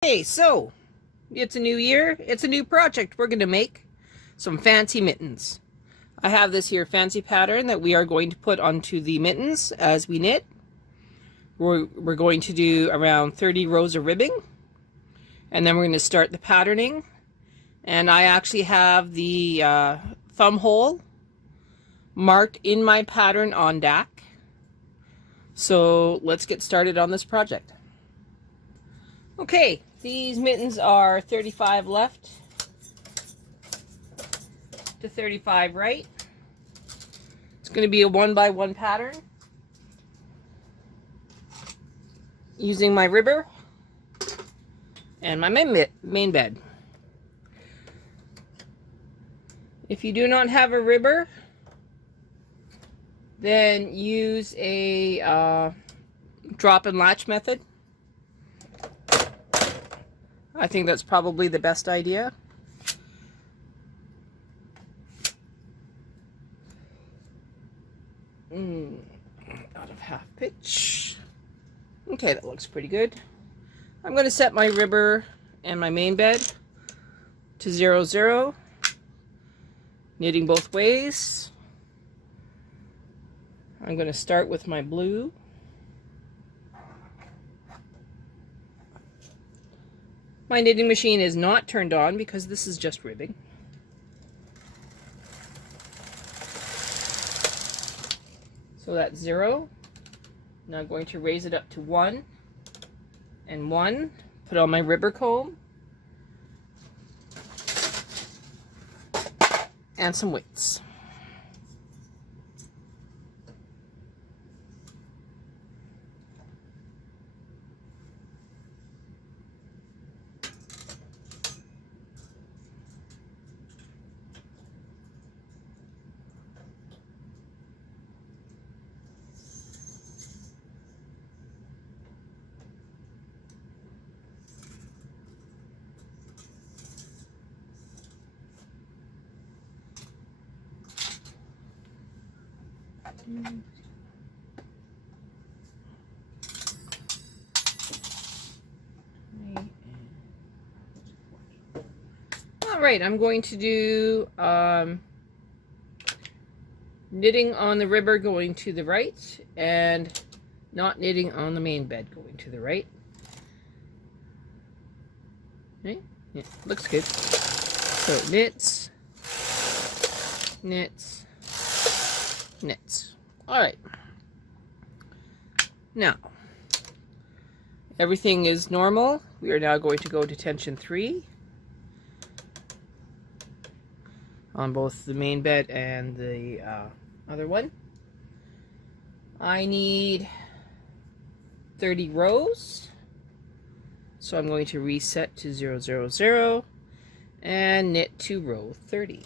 Hey, so it's a new year, it's a new project. We're going to make some fancy mittens. I have this here fancy pattern that we are going to put onto the mittens as we knit. We're going to do around 30 rows of ribbing, and then we're going to start the patterning. And I actually have the thumb hole marked in my pattern on DAC. So let's get started on this project. Okay, these mittens are 35 left to 35 right. It's going to be a 1x1 pattern using my ribber and my main bed. If you do not have a ribber, then use a drop and latch method. I think that's probably the best idea. Out of half pitch. Okay, that looks pretty good. I'm going to set my ribber and my main bed to 0, 0. Knitting both ways. I'm going to start with my blue. My knitting machine is not turned on because this is just ribbing. So that's 0. Now I'm going to raise it up to 1 and 1. Put on my ribber comb and some weights. Alright, I'm going to do knitting on the ribber going to the right and not knitting on the main bed going to the right. Okay, yeah, looks good. So knits, knits, knits. Alright. Now, everything is normal. We are now going to go to tension 3 on both the main bed and the other one. I need 30 rows. So I'm going to reset to 0, 0, 0 and knit to row 30.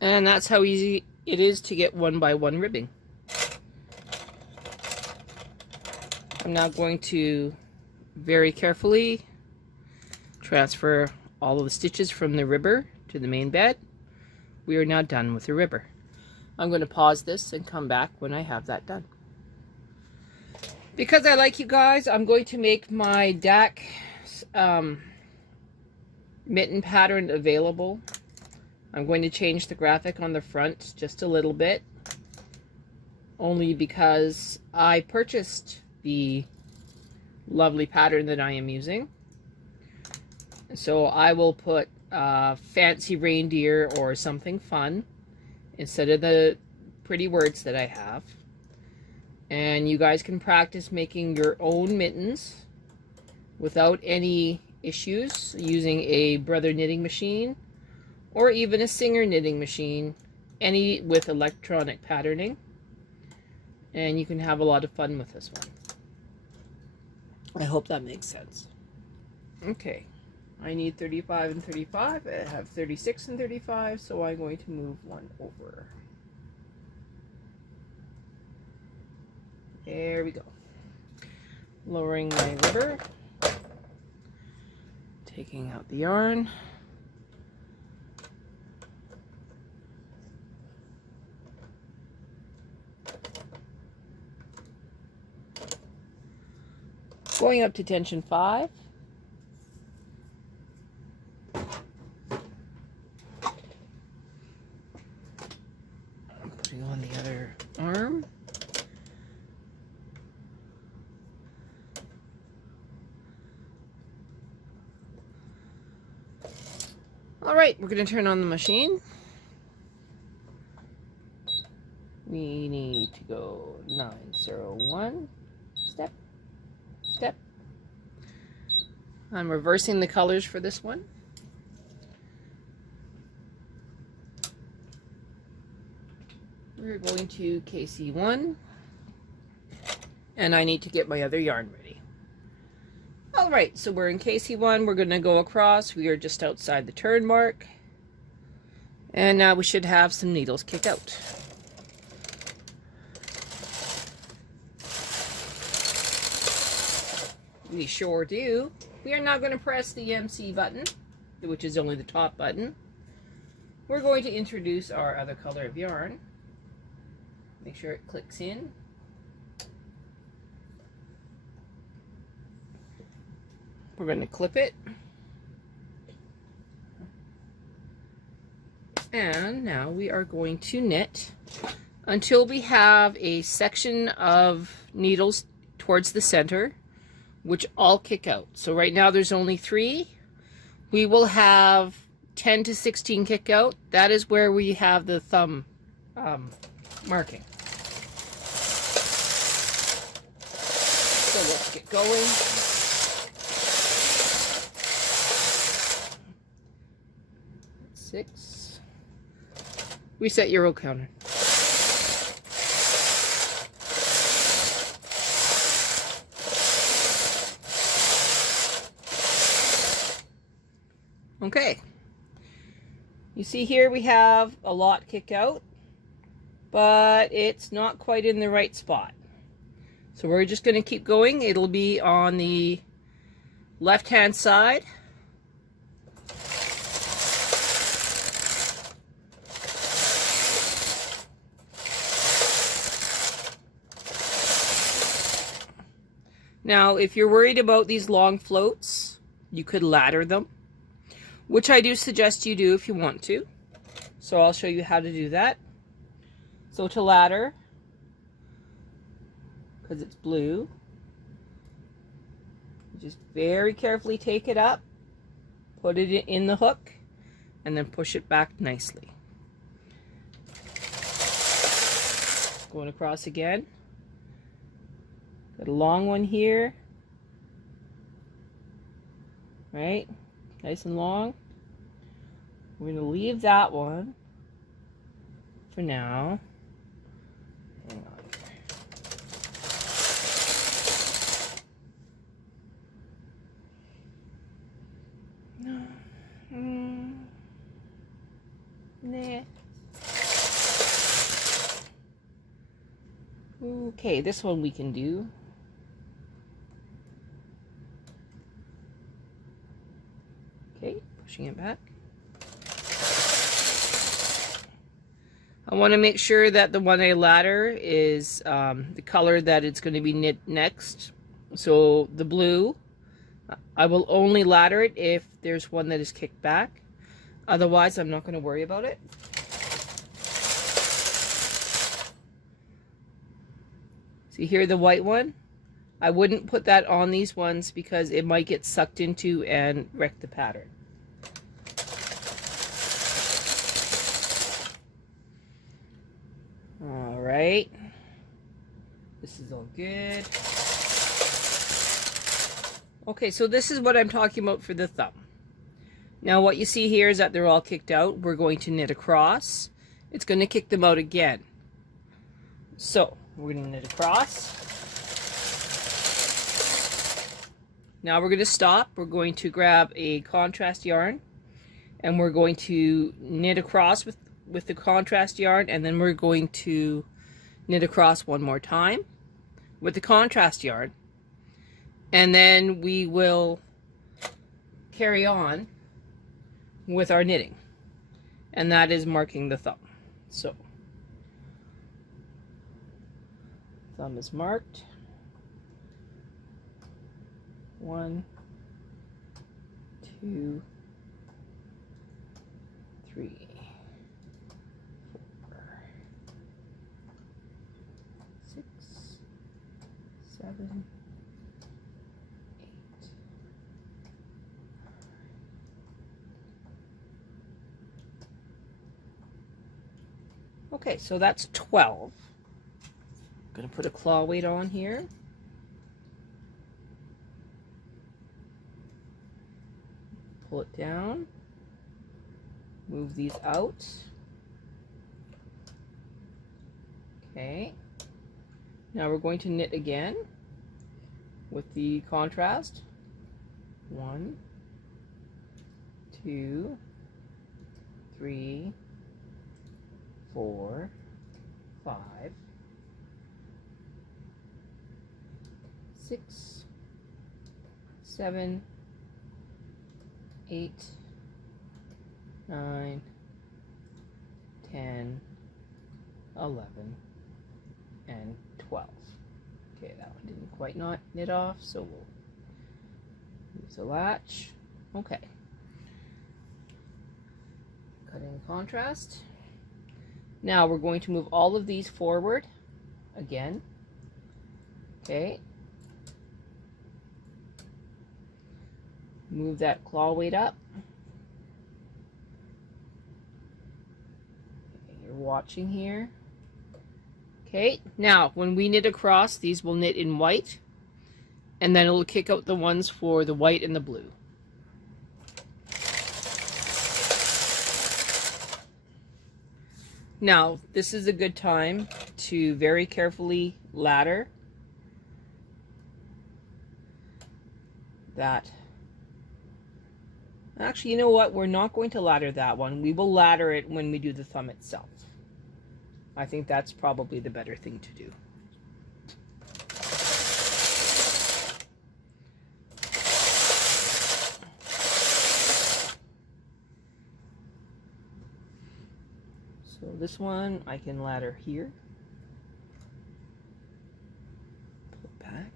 And that's how easy it is to get 1x1 ribbing. I'm now going to very carefully transfer all of the stitches from the ribber to the main bed. We are now done with the ribber. I'm going to pause this and come back when I have that done. Because I like you guys, I'm going to make my DAC mitten pattern available. I'm going to change the graphic on the front just a little bit, only because I purchased the lovely pattern that I am using. So I will put fancy reindeer or something fun instead of the pretty words that I have. And you guys can practice making your own mittens without any issues using a Brother knitting machine, or even a Singer knitting machine, any with electronic patterning. And you can have a lot of fun with this one. I hope that makes sense. Okay. I need 35 and 35. I have 36 and 35, so I'm going to move one over. There we go. Lowering my rubber. Taking out the yarn. Going up to tension 5. Putting on the other arm. All right, we're going to turn on the machine. We need to go 901, step, step. I'm reversing the colors for this one. We're going to KC1, and I need to get my other yarn ready. All right, so we're in KC1. We're going to go across. We are just outside the turn mark, and now we should have some needles kick out. We sure do. We are now going to press the MC button, which is only the top button. We're going to introduce our other color of yarn. Make sure it clicks in. We're going to clip it. And now we are going to knit until we have a section of needles towards the center, which all kick out. So right now there's only 3. We will have 10 to 16 kick out. That is where we have the thumb marking. So let's get going. Six. Reset your row counter. Okay. You see here we have a lot kick out, but it's not quite in the right spot. So we're just going to keep going. It'll be on the left-hand side. Now, if you're worried about these long floats, you could ladder them, which I do suggest you do if you want to. So I'll show you how to do that. So to ladder, because it's blue, just very carefully take it up, put it in the hook, and then push it back nicely. Going across again. Got a long one here, right? Nice and long. We're going to leave that one for now. Hang on. Nah. Okay, this one we can do. Okay, pushing it back. I want to make sure that the one I ladder is the color that it's going to be knit next. So the blue, I will only ladder it if there's one that is kicked back. Otherwise, I'm not going to worry about it. See here, the white one? I wouldn't put that on these ones because it might get sucked into and wreck the pattern. All right. This is all good. Okay, so this is what I'm talking about for the thumb. Now what you see here is that they're all kicked out. We're going to knit across. It's going to kick them out again. So we're going to knit across. now we're going to stop. We're going to grab a contrast yarn and we're going to knit across with the contrast yarn, and then we're going to knit across one more time with the contrast yarn, and then we will carry on with our knitting, and that is marking the thumb. So thumb is marked. 1, 2, 3, 4, 6, 7, 8. Okay, so that's 12. I'm going to put a claw weight on here. Pull it down. Move these out. Okay. Now we're going to knit again with the contrast. 1, 2, 3, 4, 5, 6, 7, 8, 9, 10, 11, and 12. Okay, that one didn't quite not knit off, so we'll use a latch. Okay. Cutting contrast. Now we're going to move all of these forward again. Okay. Move that claw weight up. Okay, you're watching here. Okay, now when we knit across, these will knit in white, and then it'll kick out the ones for the white and the blue. Now, this is a good time to very carefully ladder that. Actually, you know what? We're not going to ladder that one. We will ladder it when we do the thumb itself. I think that's probably the better thing to do. So this one I can ladder here. Pull it back.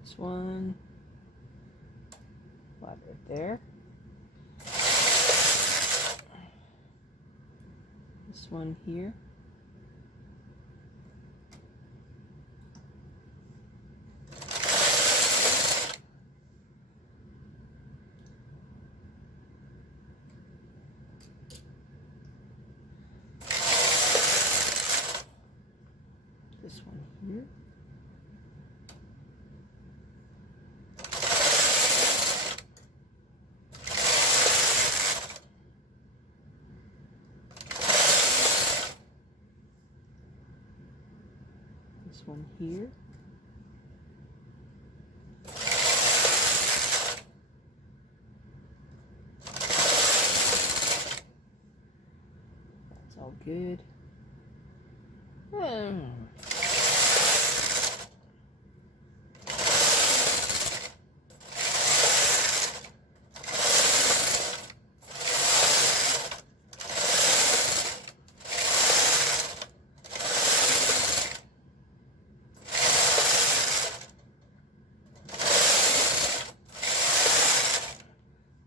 This one, ladder it there. This one here. This one here. This one here. That's all good.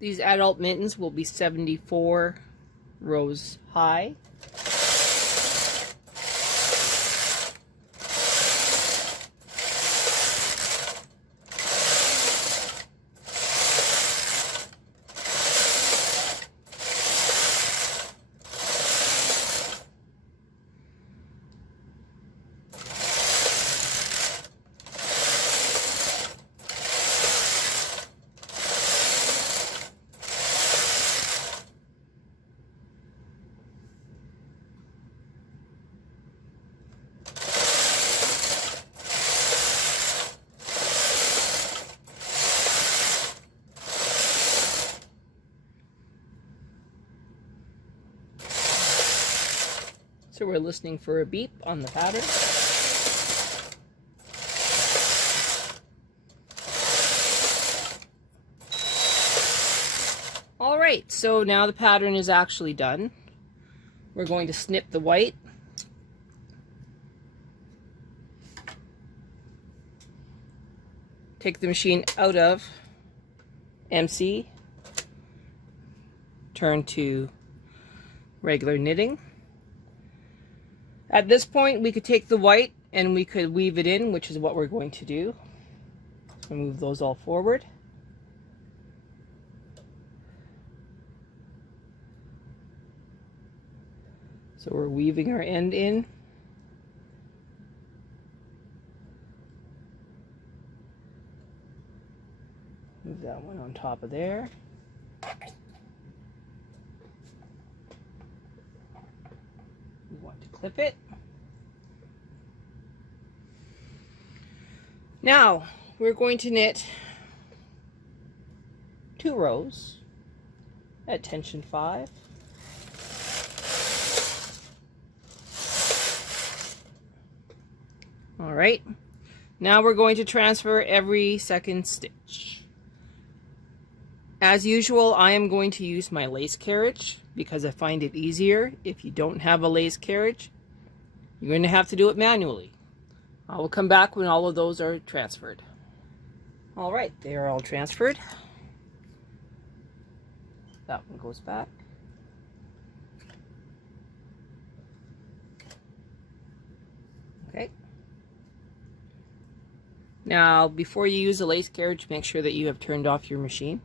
These adult mittens will be 74 rows high. So we're listening for a beep on the pattern. All right, so now the pattern is actually done. We're going to snip the white. Take the machine out of MC. Turn to regular knitting. At this point, we could take the white and we could weave it in, which is what we're going to do. So move those all forward. So we're weaving our end in. Move that one on top of there. We want to clip it. Now we're going to knit 2 rows at tension 5. All right, now we're going to transfer every second stitch. As usual, I am going to use my lace carriage because I find it easier. If you don't have a lace carriage, you're going to have to do it manually. I will come back when all of those are transferred. All right, they are all transferred. That one goes back. Okay. Now, before you use a lace carriage, make sure that you have turned off your machine,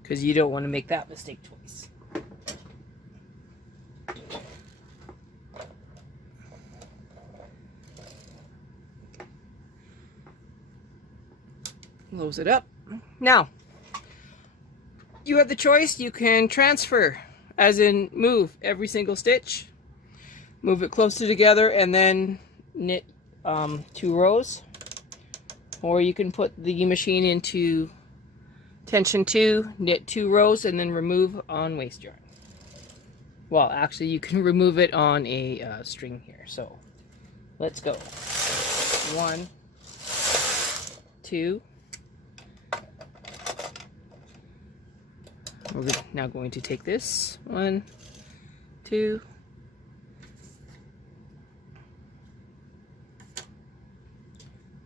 because you don't want to make that mistake twice. Close it up. Now, you have the choice. You can transfer, as in move every single stitch, move it closer together, and then knit 2 rows. Or you can put the machine into tension 2, knit 2 rows, and then remove on waste yarn. Well, actually, you can remove it on a string here. So let's go. 1, 2. We're now going to take this 1, 2.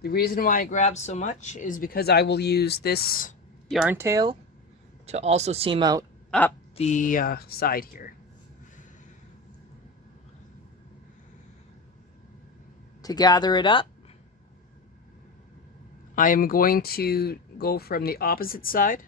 The reason why I grabbed so much is because I will use this yarn tail to also seam out up the side here. To gather it up, I am going to go from the opposite side.